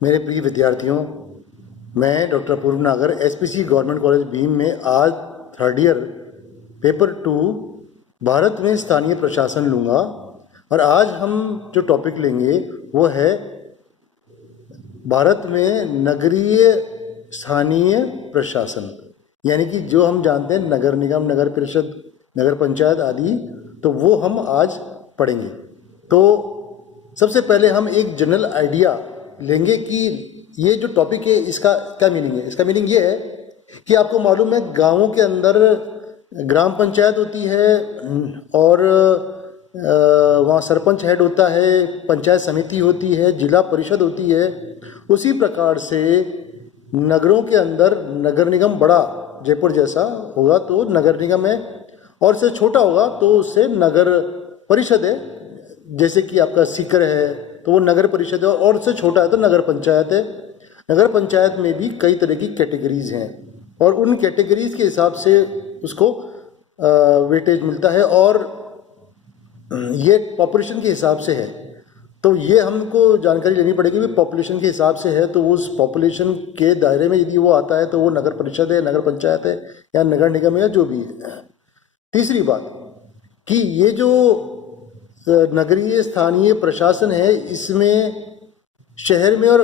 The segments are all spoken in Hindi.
मेरे प्रिय विद्यार्थियों, मैं डॉक्टर अपूर्व नागर एसपीसी गवर्नमेंट कॉलेज भीम में आज थर्ड ईयर पेपर 2 भारत में स्थानीय प्रशासन लूँगा। और आज हम जो टॉपिक लेंगे वो है भारत में नगरीय स्थानीय प्रशासन, यानी कि जो हम जानते हैं नगर निगम, नगर परिषद, नगर पंचायत आदि, तो वो हम आज पढ़ेंगे। तो सबसे पहले हम एक जनरल आइडिया लेंगे कि ये जो टॉपिक है इसका क्या मीनिंग है। इसका मीनिंग ये है कि आपको मालूम है गांवों के अंदर ग्राम पंचायत होती है और वहाँ सरपंच हेड होता है, पंचायत समिति होती है, जिला परिषद होती है। उसी प्रकार से नगरों के अंदर नगर निगम बड़ा जयपुर जैसा होगा तो नगर निगम है, और इससे छोटा होगा तो उससे नगर परिषद है। जैसे कि आपका सीकर है तो वो नगर परिषद है, और उससे छोटा है तो नगर पंचायत है। नगर पंचायत में भी कई तरह की कैटेगरीज हैं और उन कैटेगरीज के हिसाब से उसको वेटेज मिलता है, और ये पॉपुलेशन के हिसाब से है। तो ये हमको जानकारी लेनी पड़ेगी कि पॉपुलेशन के हिसाब से है तो उस पॉपुलेशन के दायरे में यदि वो आता है तो वो नगर परिषद है, नगर पंचायत है या नगर निगम है या जो भी है। तीसरी बात कि ये जो नगरीय स्थानीय प्रशासन है इसमें शहर में और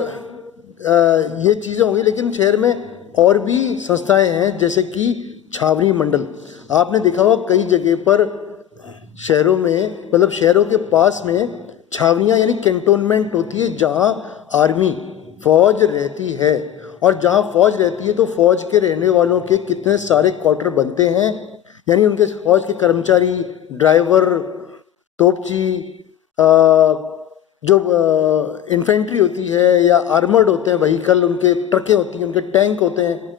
ये चीज़ें होंगी, लेकिन शहर में और भी संस्थाएं हैं जैसे कि छावनी मंडल। आपने देखा होगा कई जगह पर शहरों में, मतलब शहरों के पास में छावनियाँ यानी कैंटोनमेंट होती है जहाँ आर्मी फौज रहती है, और जहाँ फौज रहती है तो फौज के रहने वालों के कितने सारे क्वार्टर बनते हैं, यानी उनके फौज के कर्मचारी, ड्राइवर, तोपची, जो इन्फेंट्री होती है या आर्मर्ड होते हैं व्हीकल, उनके ट्रकें होती हैं, उनके टैंक होते हैं,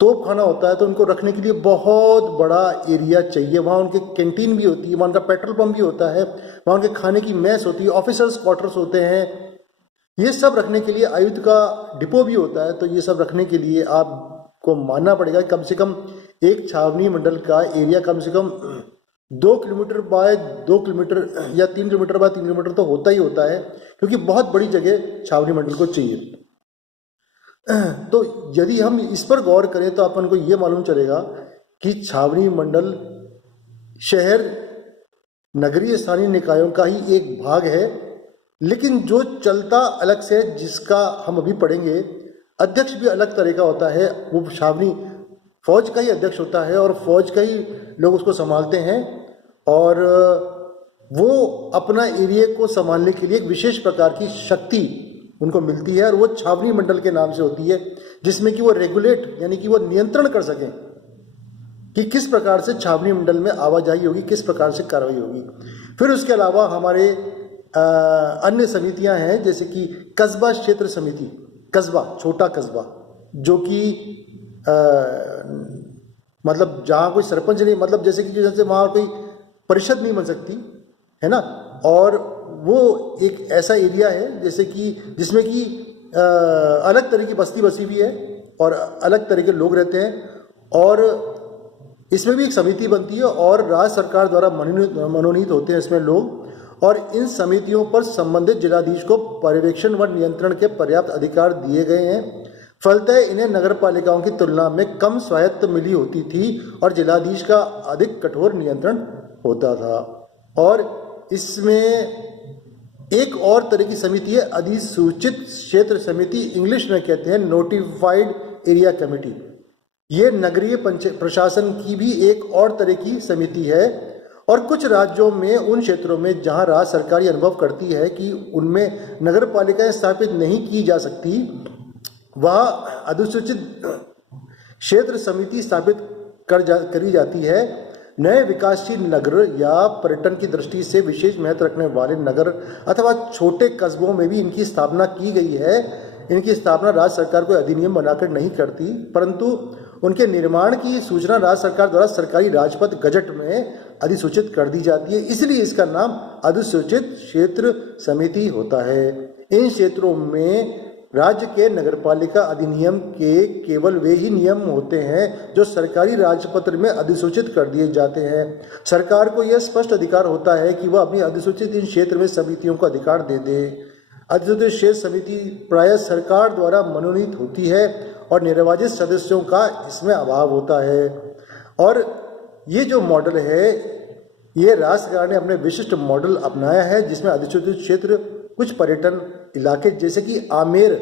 तोप खाना होता है, तो उनको रखने के लिए बहुत बड़ा एरिया चाहिए। वहाँ उनके कैंटीन भी होती है, वहाँ उनका पेट्रोल पंप भी होता है, वहाँ उनके खाने की मेस होती है, ऑफिसर्स क्वार्टर्स होते हैं। ये सब रखने के लिए आयुध का डिपो भी होता है। तो ये सब रखने के लिए आपको मानना पड़ेगा कम से कम एक छावनी मंडल का एरिया कम से कम 2 किलोमीटर बाय 2 किलोमीटर या 3 किलोमीटर बाय 3 किलोमीटर तो होता ही होता है, क्योंकि बहुत बड़ी जगह छावनी मंडल को चाहिए। तो यदि हम इस पर गौर करें तो अपन को ये मालूम चलेगा कि छावनी मंडल शहर नगरीय स्थानीय निकायों का ही एक भाग है, लेकिन जो चलता अलग से, जिसका हम अभी पढ़ेंगे, अध्यक्ष भी अलग तरह का होता है। वो छावनी फौज का ही अध्यक्ष होता है और फौज का ही लोग उसको संभालते हैं, और वो अपना एरिया को संभालने के लिए एक विशेष प्रकार की शक्ति उनको मिलती है, और वो छावनी मंडल के नाम से होती है, जिसमें कि वो रेगुलेट यानी कि वो नियंत्रण कर सकें कि किस प्रकार से छावनी मंडल में आवाजाही होगी, किस प्रकार से कार्रवाई होगी। फिर उसके अलावा हमारे अन्य समितियां हैं जैसे कि कस्बा क्षेत्र समिति, कस्बा छोटा कस्बा, जो कि मतलब जहाँ कोई सरपंच नहीं, मतलब जैसे कि जैसे वहाँ कोई परिषद नहीं बन सकती है ना, और वो एक ऐसा एरिया है जैसे कि जिसमें कि अलग तरह की बस्ती बसी हुई है और अलग तरह के लोग रहते हैं, और इसमें भी एक समिति बनती है और राज्य सरकार द्वारा मनोनीत होते हैं इसमें लोग, और इन समितियों पर संबंधित जिलाधीश को पर्यवेक्षण व नियंत्रण के पर्याप्त अधिकार दिए गए हैं। फलतः इन्हें नगर पालिकाओं की तुलना में कम स्वायत्त मिली होती थी और जिलाधीश का अधिक कठोर नियंत्रण होता था। और इसमें एक और तरह की समिति है अधिसूचित क्षेत्र समिति, इंग्लिश में कहते हैं नोटिफाइड एरिया कमेटी। ये नगरीय प्रशासन की भी एक और तरह की समिति है, और कुछ राज्यों में उन क्षेत्रों में जहां राज्य सरकार अनुभव करती है कि उनमें नगर पालिकाएं स्थापित नहीं की जा सकती, वह अधिसूचित क्षेत्र समिति स्थापित करी जाती है। नए विकासशील नगर या पर्यटन की दृष्टि से विशेष महत्व रखने वाले नगर अथवा छोटे कस्बों में भी इनकी स्थापना की गई है। इनकी स्थापना राज्य सरकार कोई अधिनियम बनाकर नहीं करती, परंतु उनके निर्माण की सूचना राज्य सरकार द्वारा सरकारी राजपत्र गजट में अधिसूचित कर दी जाती है, इसलिए इसका नाम अधिसूचित क्षेत्र समिति होता है। इन क्षेत्रों में राज्य के नगरपालिका अधिनियम के केवल वे ही नियम होते हैं जो सरकारी राजपत्र में अधिसूचित कर दिए जाते हैं। सरकार को यह स्पष्ट अधिकार होता है कि वह अपनी अधिसूचित इन क्षेत्र में समितियों को अधिकार दे दे। अधिसूचित क्षेत्र समिति प्रायः सरकार द्वारा मनोनीत होती है और निर्वाचित सदस्यों का इसमें अभाव होता है। और ये जो मॉडल है, ये राज्य सरकार ने अपने विशिष्ट मॉडल अपनाया है, जिसमें अधिसूचित क्षेत्र कुछ पर्यटन इलाके जैसे कि आमेर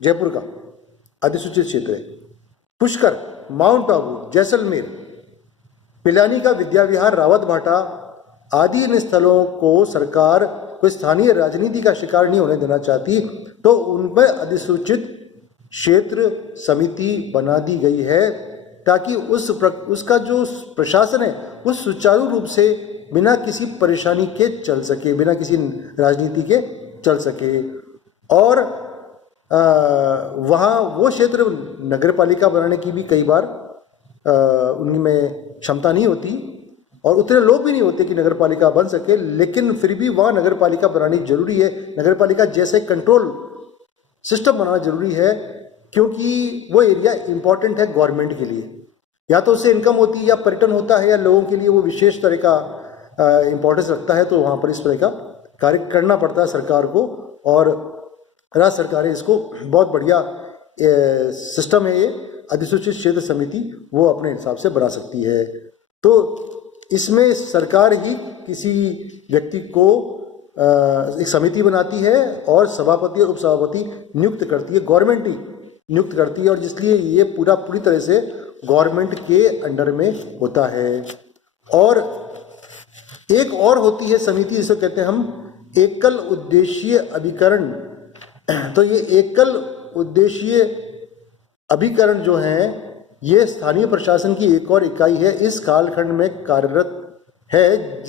जयपुर का अधिसूचित क्षेत्र है, पुष्कर, माउंट आबू, जैसलमेर, पिलानी का विद्या विहार, रावत भाटा आदि इन स्थलों को सरकार कोई स्थानीय राजनीति का शिकार नहीं होने देना चाहती, तो उनमें अधिसूचित क्षेत्र समिति बना दी गई है, ताकि उसका जो प्रशासन है वो सुचारू रूप से बिना किसी परेशानी के चल सके, बिना किसी राजनीति के चल सके। और वहाँ वो क्षेत्र नगर पालिका बनाने की भी कई बार उनमें क्षमता नहीं होती और उतने लोग भी नहीं होते कि नगर पालिका बन सके, लेकिन फिर भी वहाँ नगर पालिका बनानी जरूरी है। नगर पालिका जैसे कंट्रोल सिस्टम बनाना जरूरी है, क्योंकि वो एरिया इम्पॉर्टेंट है गवर्नमेंट के लिए, या तो उससे इनकम होती है या पर्यटन होता है या लोगों के लिए वो विशेष तरह का इम्पोर्टेंस रखता है, तो वहाँ पर इस तरह का कार्य करना पड़ता है सरकार को। और राज्य सरकारें इसको बहुत बढ़िया सिस्टम है, ये अधिसूचित क्षेत्र समिति वो अपने हिसाब से बना सकती है। तो इसमें सरकार ही किसी व्यक्ति को एक समिति बनाती है और सभापति और उपसभापति नियुक्त करती है, गवर्नमेंट ही नियुक्त करती है, और इसलिए ये पूरी तरह से गवर्नमेंट के अंडर में होता है। और एक और होती है समिति, जिसे कहते हैं हम एकल उद्देशीय अभिकरण। तो ये एकल उद्देशीय अभिकरण जो है, ये स्थानीय प्रशासन की एक और इकाई है, इस कालखंड में कार्यरत है,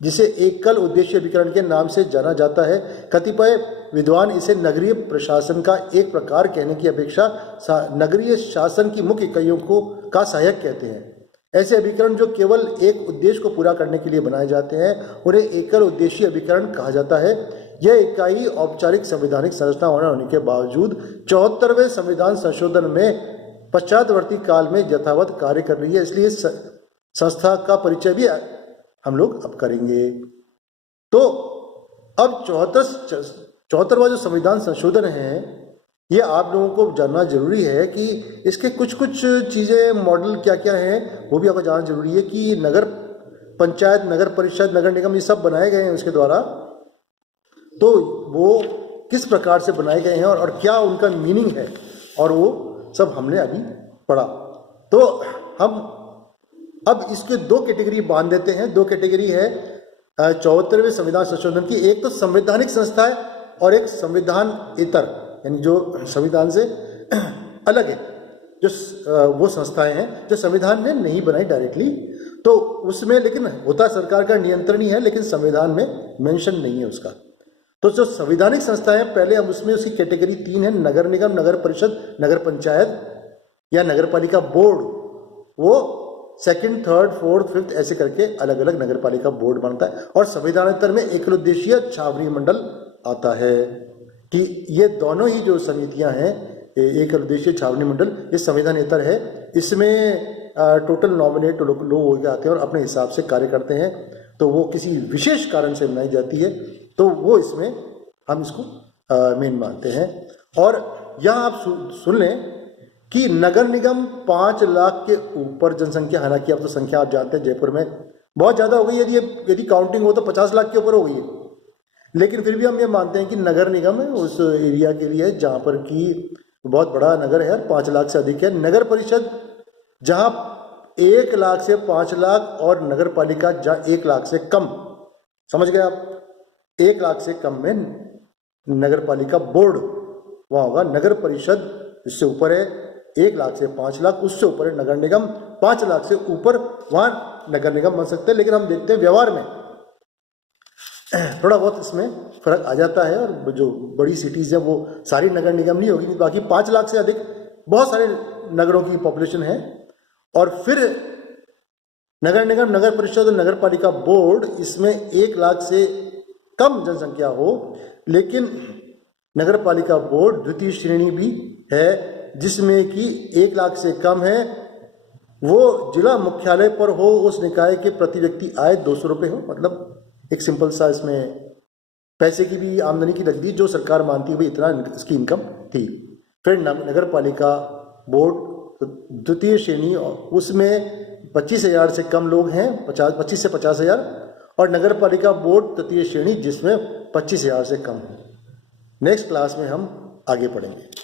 जिसे एकल उद्देशीय अभिकरण के नाम से जाना जाता है। कतिपय विद्वान इसे नगरीय प्रशासन का एक प्रकार कहने की अपेक्षा नगरीय शासन की मुख्य इकाइयों का सहायक कहते हैं। ऐसे अभिकरण जो केवल एक उद्देश्य को पूरा करने के लिए बनाए जाते हैं, उन्हें एकल उद्देशीय अभिकरण कहा जाता है। यह इकाई औपचारिक संवैधानिक संरचना होने के बावजूद 74वें संविधान संशोधन में पश्चातवर्ती काल में यथावत कार्य कर रही है, इसलिए इस संस्था का परिचय भी हम लोग अब करेंगे। तो अब 74वां जो संविधान संशोधन है, ये आप लोगों को जानना जरूरी है कि इसके कुछ चीज़ें, मॉडल क्या क्या हैं, वो भी आपको जानना जरूरी है कि नगर पंचायत, नगर परिषद, नगर निगम ये सब बनाए गए हैं उसके द्वारा, तो वो किस प्रकार से बनाए गए हैं और क्या उनका मीनिंग है, और वो सब हमने अभी पढ़ा। तो हम अब इसके दो कैटेगरी बांध देते हैं। दो कैटेगरी है 74वें संविधान संशोधन की, एक तो संवैधानिक संस्था है और एक संविधान इतर, यानी जो संविधान से अलग है, जो वो संस्थाएं हैं जो संविधान ने नहीं बनाई डायरेक्टली, तो उसमें लेकिन होता सरकार का नियंत्रण ही है, लेकिन संविधान में मेंशन नहीं है उसका। तो जो संवैधानिक संस्थाएं, पहले हम उसमें उसकी कैटेगरी 3 है, नगर निगम, नगर परिषद, नगर पंचायत या नगर पालिका बोर्ड। वो 2nd, 3rd, 4th, 5th ऐसे करके अलग अलग नगर पालिका बोर्ड बनता है। और संविधानेतर में एकल उद्देशीय छावनी मंडल आता है, कि ये दोनों ही जो समितियां हैं, एकल उद्देशीय छावनी मंडल, ये संविधानेतर है। इसमें टोटल नॉमिनेट लोग हो जाते हैं और अपने हिसाब से कार्य करते हैं, तो वो किसी विशेष कारण से बनाई जाती है, तो वो इसमें हम इसको मेन मानते हैं। और यहाँ आप सुन लें कि नगर निगम 5 लाख के ऊपर जनसंख्या, हालांकि अब तो संख्या आप जानते हैं जयपुर में बहुत ज़्यादा हो गई है, यदि काउंटिंग हो तो 50 लाख के ऊपर हो गई है, लेकिन फिर भी हम ये मानते हैं कि नगर निगम है उस एरिया के लिए जहाँ पर कि बहुत बड़ा नगर है, 5 लाख से अधिक है। नगर परिषद जहाँ 1 लाख से 5 लाख, और नगर पालिका जहाँ 1 लाख से कम, समझ गए आप, 1 लाख से कम में नगर पालिका बोर्ड वहाँ होगा। नगर परिषद इससे ऊपर है 1 लाख से 5 लाख, उससे ऊपर है नगर निगम, 5 लाख से ऊपर वहाँ नगर निगम बन सकते हैं। लेकिन हम देखते हैं व्यवहार में थोड़ा बहुत इसमें फर्क आ जाता है, और जो बड़ी सिटीज़ हैं वो सारी नगर निगम नहीं होगी, बाकी 5 लाख से अधिक बहुत सारे नगरों की पॉपुलेशन है। और फिर नगर निगम, नगर परिषद और नगर पालिका बोर्ड, इसमें 1 लाख से कम जनसंख्या हो, लेकिन नगर पालिका बोर्ड द्वितीय श्रेणी भी है, जिसमें कि 1 लाख से कम है, वो जिला मुख्यालय पर हो, उस निकाय के प्रति व्यक्ति आय 200 रुपये हो, मतलब एक सिंपल सा इसमें पैसे की भी आमदनी की लग दी, जो सरकार मानती है भाई इतना इसकी इनकम थी। फिर नगर पालिका बोर्ड द्वितीय श्रेणी, उसमें 25,000 से कम लोग हैं, 25 से 50,000, और नगर पालिका बोर्ड तृतीय श्रेणी जिसमें 25,000 से कम है। नेक्स्ट क्लास में हम आगे पढ़ेंगे।